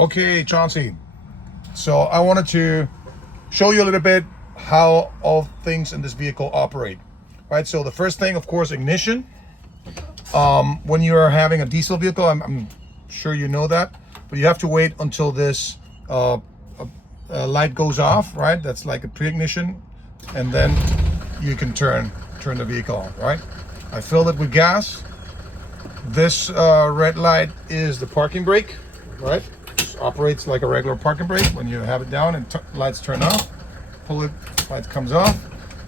Okay, Chauncey. So I wanted to show you a little bit how all things in this vehicle operate. Right. So the first thing, of course, ignition. When you are having a diesel vehicle, I'm sure you know that, but you have to wait until this light goes off. Right. That's like a pre-ignition, and then you can turn the vehicle on. Right. I filled it with gas. This red light is the parking brake. Right. Operates like a regular parking brake. When you have it down and lights turn off, pull it, light comes off.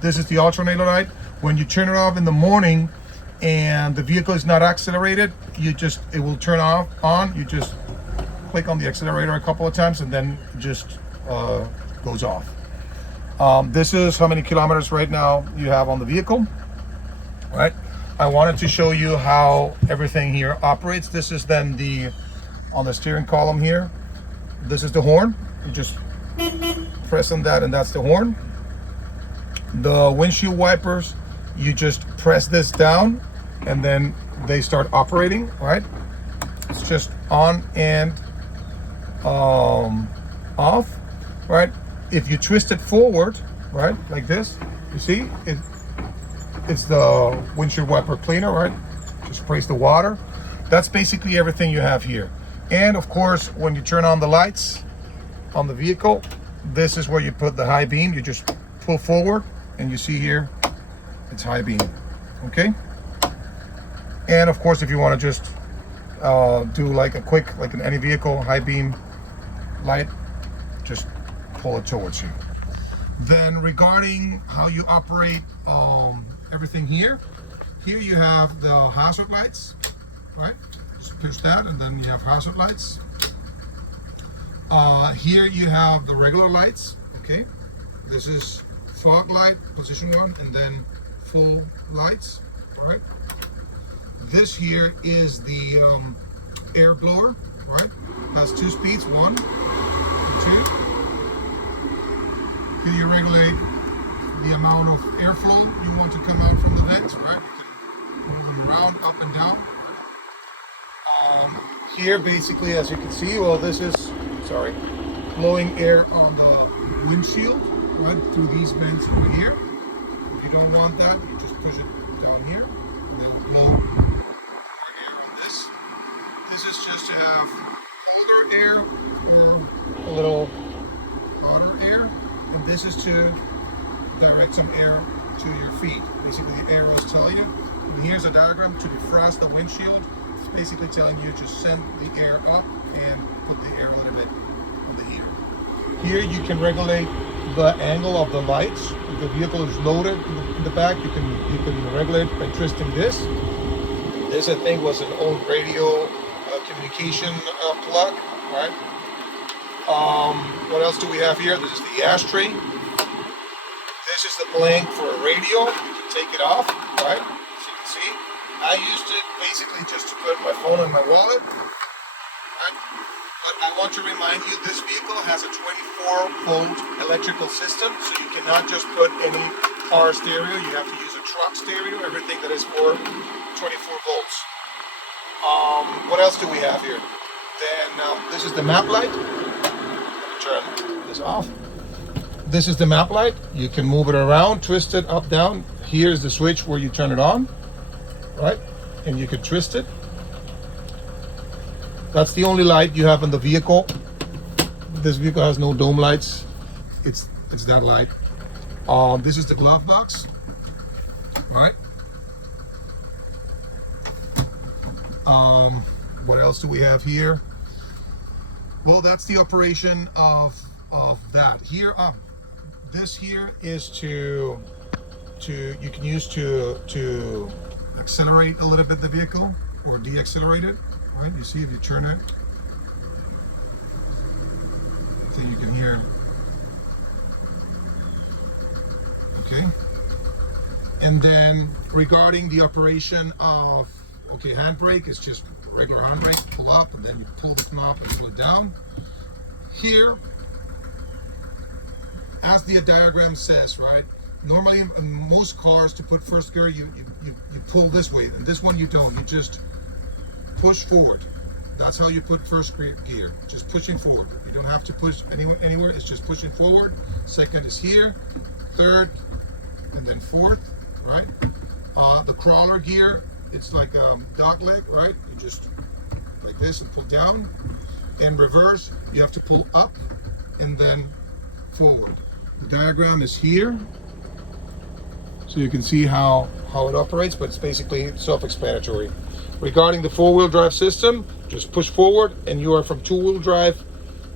This is the alternator light. When you turn it off in the morning and the vehicle is not accelerated, it will turn off on. You just click on the accelerator a couple of times and then it just goes off. This is how many kilometers right now you have on the vehicle. Right. I wanted to show you how everything here operates. This is then on the steering column here. This is the horn. You just press on that and that's the horn. The windshield wipers, you just press this down and then they start operating. Right. It's just on and off. Right. If you twist it forward, right, like this, you see it's the windshield wiper cleaner. Right. Just sprays the water. That's basically everything you have here. And of course, when you turn on the lights on the vehicle, this is where you put the high beam. You just pull forward and you see here, it's high beam, okay? And of course, if you want to just do like a quick, like in any vehicle, high beam light, just pull it towards you. Then regarding how you operate everything here you have the hazard lights, right? Just push that and then you have hazard lights. Here you have the regular lights, okay? This is fog light, position 1, and then full lights, all right? This here is the air blower, right? Has 2 speeds, 1 and 2. Here you regulate the amount of airflow you want to come out from the vents, right? You can move them around, up and down. Here, basically, as you can see, well, this is, blowing air on the windshield, right, through these vents over here. If you don't want that, you just push it down here, and then blow more air on this. This is just to have colder air or a little hotter air, and this is to direct some air to your feet. Basically, the arrows tell you. And here's a diagram to defrost the windshield. It's basically telling you to send the air up and put the air a little bit on the heater. Here you can regulate the angle of the lights. If the vehicle is loaded in the back, you can regulate by twisting this. This, I think, was an old radio communication plug, right? What else do we have here? This is the ashtray. This is the blank for a radio. You can take it off, right? As you can see. I used it basically just to put my phone in my wallet. Right? But I want to remind you, this vehicle has a 24-volt electrical system, so you cannot just put any car stereo. You have to use a truck stereo, everything that is for 24 volts. What else do we have here? Then this is the map light. Let me turn this off. This is the map light. You can move it around, twist it up, down. Here's the switch where you turn it on. Right, and you can twist it. That's the only light you have in the vehicle. This vehicle has no dome lights. It's that light. This is the glove box. All right. What else do we have here? Well, that's the operation of that. Here, this here is to you can use to accelerate a little bit the vehicle or de-accelerate it. Right? You see, if you turn it, I think you can hear. Okay. And then regarding the operation of handbrake, it's just regular handbrake. Pull up and then you pull the knob and pull it down. Here, as the diagram says, right? Normally, in most cars, to put first gear, you pull this way, and this one you don't. You just push forward. That's how you put first gear, just pushing forward. You don't have to push anywhere, it's just pushing forward. Second is here, third, and then fourth, right? The crawler gear, it's like a dog leg, right? You just like this and pull down. In reverse, you have to pull up and then forward. The diagram is here, so you can see how it operates, but it's basically self-explanatory. Regarding the four-wheel drive system, just push forward and you are from two-wheel drive,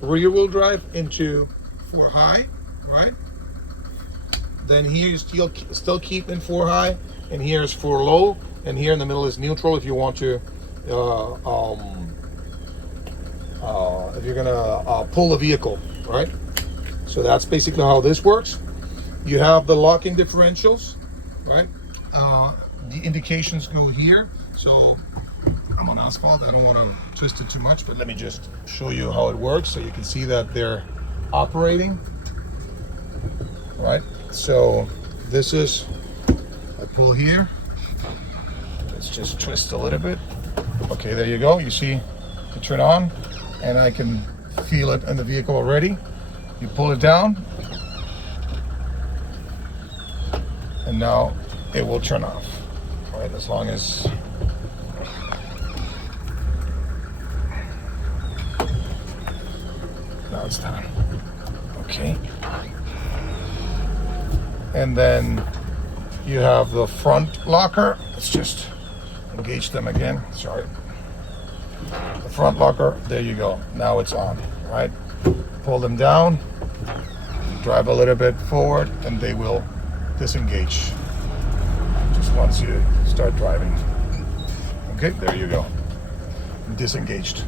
rear-wheel drive into four high, right? Then here you still keep in four high, and here is four low, and here in the middle is neutral if you want to, if you're gonna pull the vehicle, right? So that's basically how this works. You have the locking differentials, right? The indications go here. So I'm on asphalt, I don't want to twist it too much, but let me just show you how it works so you can see that they're operating, right? So this is, I pull here, let's just twist a little bit. Okay, there you go, you see it turn on, and I can feel it in the vehicle already. You pull it down, and now it will turn off, right? As long as now it's done. Okay. And then you have the front locker. Let's just engage them again. Sorry. The front locker, there you go. Now it's on, right? Pull them down, drive a little bit forward, and they will disengage just once you start driving. Okay, there you go. Disengaged.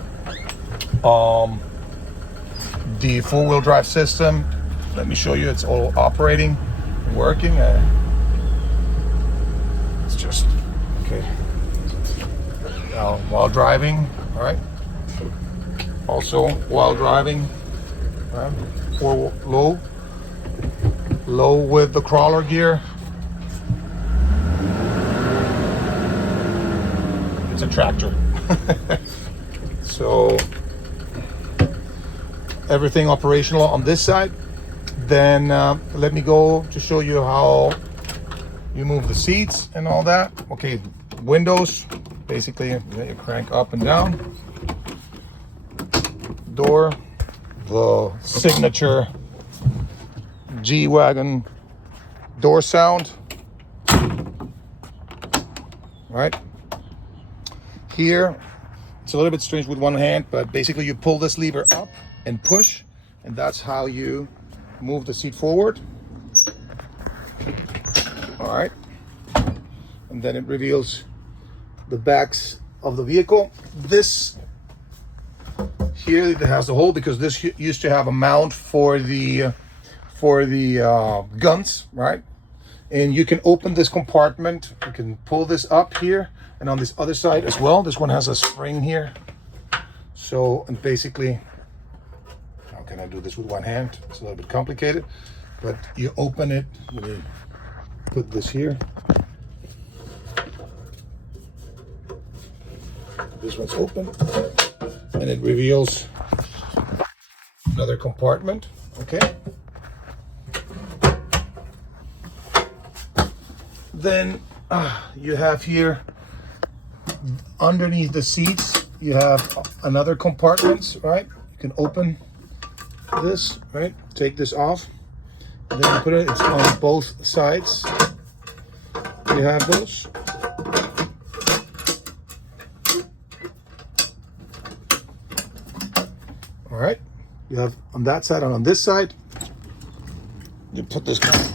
The four-wheel drive system, let me show you, it's all operating and working. It's just, okay. Now, while driving, all right. Also, while driving, right? For low with the crawler gear. It's a tractor. So, everything operational on this side. Then let me go to show you how you move the seats and all that. Okay, windows, basically you crank up and down. Door, the signature G-Wagon door sound. Right here, it's a little bit strange with one hand, but basically you pull this lever up and push, and that's how you move the seat forward. All right, and then it reveals the backs of the vehicle. This here, it has a hole because this used to have a mount for the guns, right? And you can open this compartment, you can pull this up here, and on this other side as well. This one has a spring here. So, and basically, how can I do this with one hand? It's a little bit complicated, but you open it, you put this here. This one's open, and it reveals another compartment, okay? Then you have here, underneath the seats, you have another compartment, right? You can open this, right? Take this off, and then you put it, it's on both sides. You have those. All right, you have on that side and on this side. You put this down,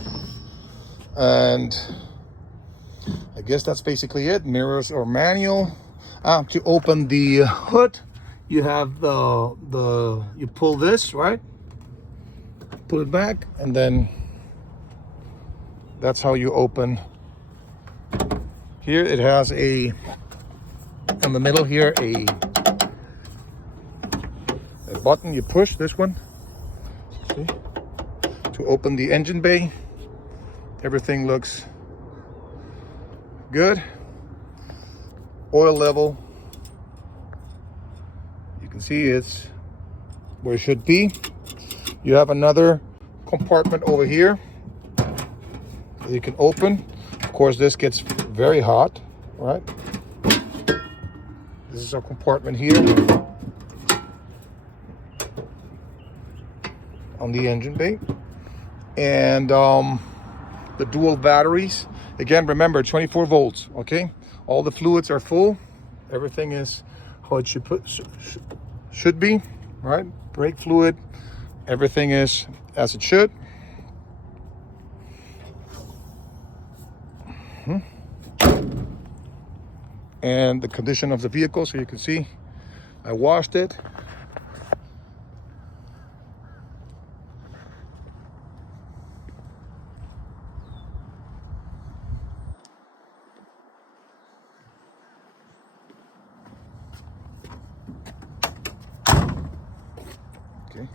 and I guess that's basically it. Mirrors or manual. To open the hood, you have the you pull this, right? Pull it back, and then that's how you open. Here it has a, in the middle here, a button you push, this one, see, to open the engine bay. Everything looks good. Oil level see it's where it should be. You have another compartment over here that you can open. Of course, this gets very hot, right? This is a compartment here on the engine bay. And the dual batteries. Again, remember, 24 volts, okay? All the fluids are full. Everything is how it should be, right? Brake fluid, everything is as it should. And the condition of the vehicle, so you can see, I washed it. Okay.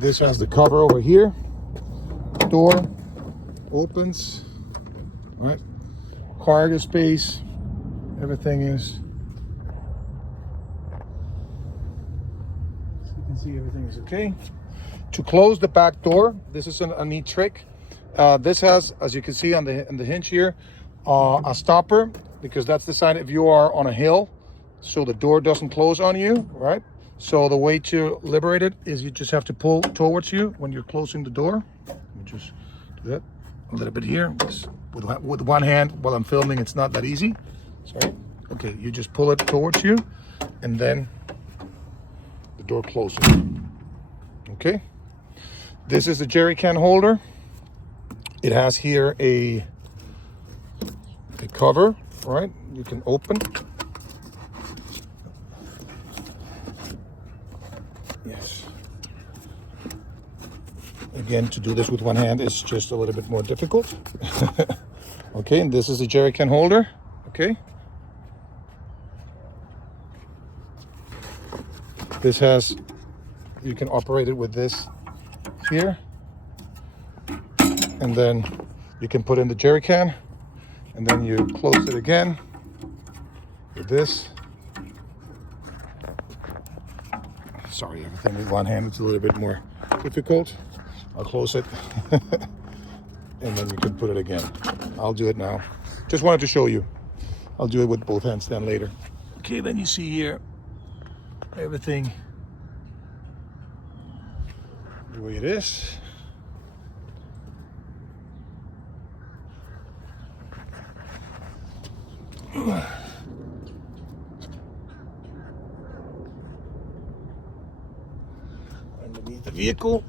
This has the cover over here. Door opens, right? Cargo space, everything is. So you can see everything is okay. To close the back door, this is a neat trick. This has, as you can see on the hinge here, a stopper, because that's the sign if you are on a hill, so the door doesn't close on you, right? So the way to liberate it is you just have to pull towards you when you're closing the door. Let me just do that a little bit here. With one hand while I'm filming, it's not that easy. Sorry. Okay, you just pull it towards you, and then the door closes. Okay. This is the jerry can holder. It has here a cover, right? You can open. Yes. Again, to do this with one hand is just a little bit more difficult. Okay, and this is the jerry can holder. Okay. This has, you can operate it with this here, and then you can put in the jerry can, and then you close it again with this. Sorry, everything with one hand, it's a little bit more difficult. I'll close it and then you can put it again. I'll do it now. Just wanted to show you. I'll do it with both hands then later. Okay, then you see here everything the way it is. Underneath the vehicle.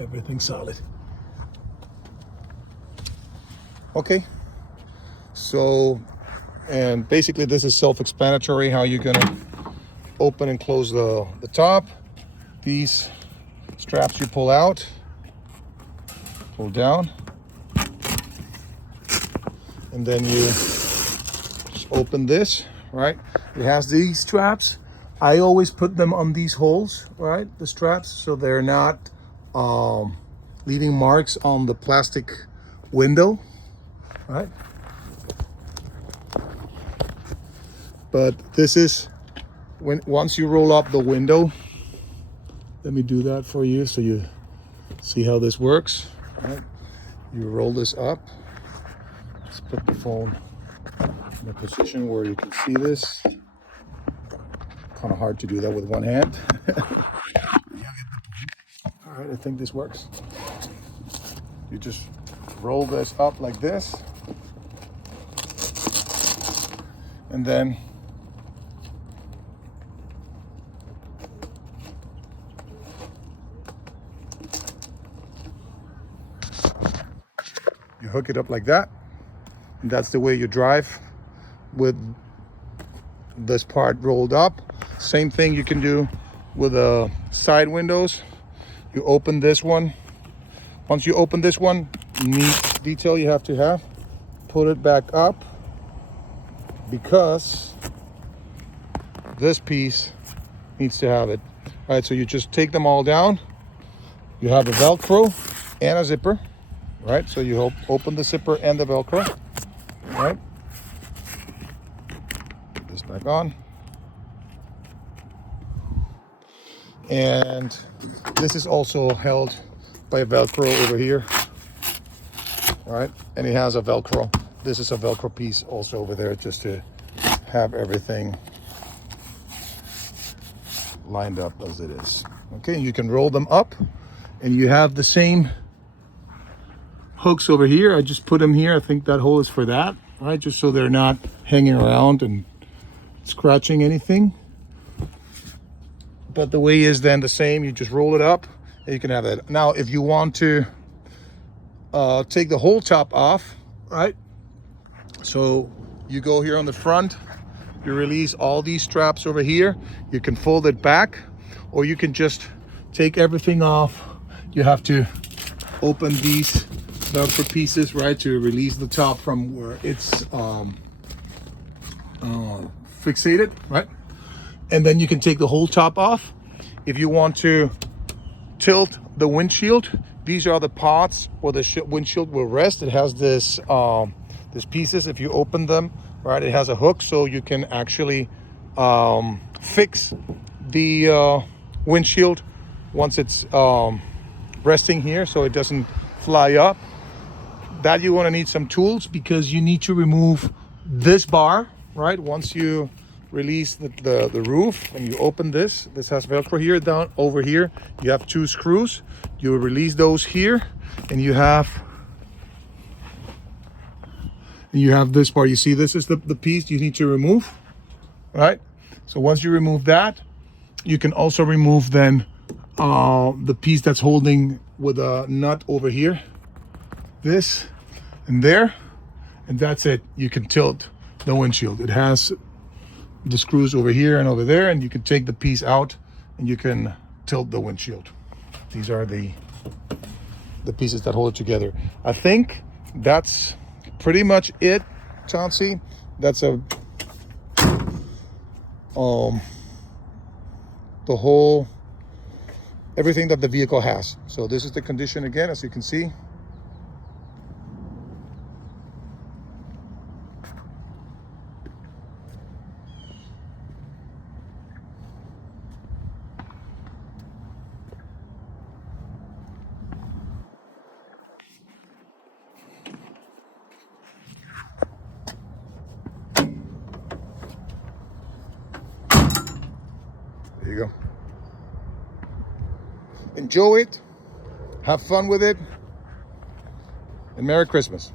Everything solid. Okay, so, and basically this is self-explanatory how you're gonna open and close the top. These straps you pull out, pull down, and then you just open this, right? It has these straps. I always put them on these holes, right? The straps, so they're not leaving marks on the plastic window, right? But this is once you roll up the window. Let me do that for you so you see how this works. Right? You roll this up. Let's put the phone in a position where you can see this. Kind of hard to do that with one hand. All right, I think this works. You just roll this up like this, and then You hook it up like that, and that's the way you drive with this part rolled up. Same thing you can do with the side windows. You open this one. Once you open this one, neat detail you have to have, put it back up, because this piece needs to have it. All right, so you just take them all down. You have a Velcro and a zipper, right? So you open the zipper and the Velcro, right? Put this back on. And this is also held by a Velcro over here, right? And it has a Velcro. This is a Velcro piece also over there, just to have everything lined up as it is. Okay, you can roll them up, and you have the same hooks over here. I just put them here. I think that hole is for that, right? Just so they're not hanging around and scratching anything. But the way is then the same. You just roll it up and you can have that. Now, if you want to take the whole top off, right? So you go here on the front, you release all these straps over here. You can fold it back, or you can just take everything off. You have to open these Velcro pieces, right, to release the top from where it's fixated, right? And then you can take the whole top off. If you want to tilt the windshield, these are the pots where the windshield will rest. It has this these pieces. If you open them, right, it has a hook, so you can actually fix the windshield once it's resting here, so it doesn't fly up. That you want to need some tools, because you need to remove this bar, right? Once you release the roof and you open this has Velcro here. Down over here you have 2 screws. You release those here, and you have this bar. You see, this is the piece you need to remove, right? So once you remove that, you can also remove then the piece that's holding with a nut over here, this and there, and that's it. You can tilt the windshield. It has the screws over here and over there, and you can take the piece out and you can tilt the windshield. These are the pieces that hold it together. I think that's pretty much it, Chauncey. That's the whole, everything that the vehicle has. So this is the condition again, as you can see. There you go. Enjoy it, have fun with it, and Merry Christmas.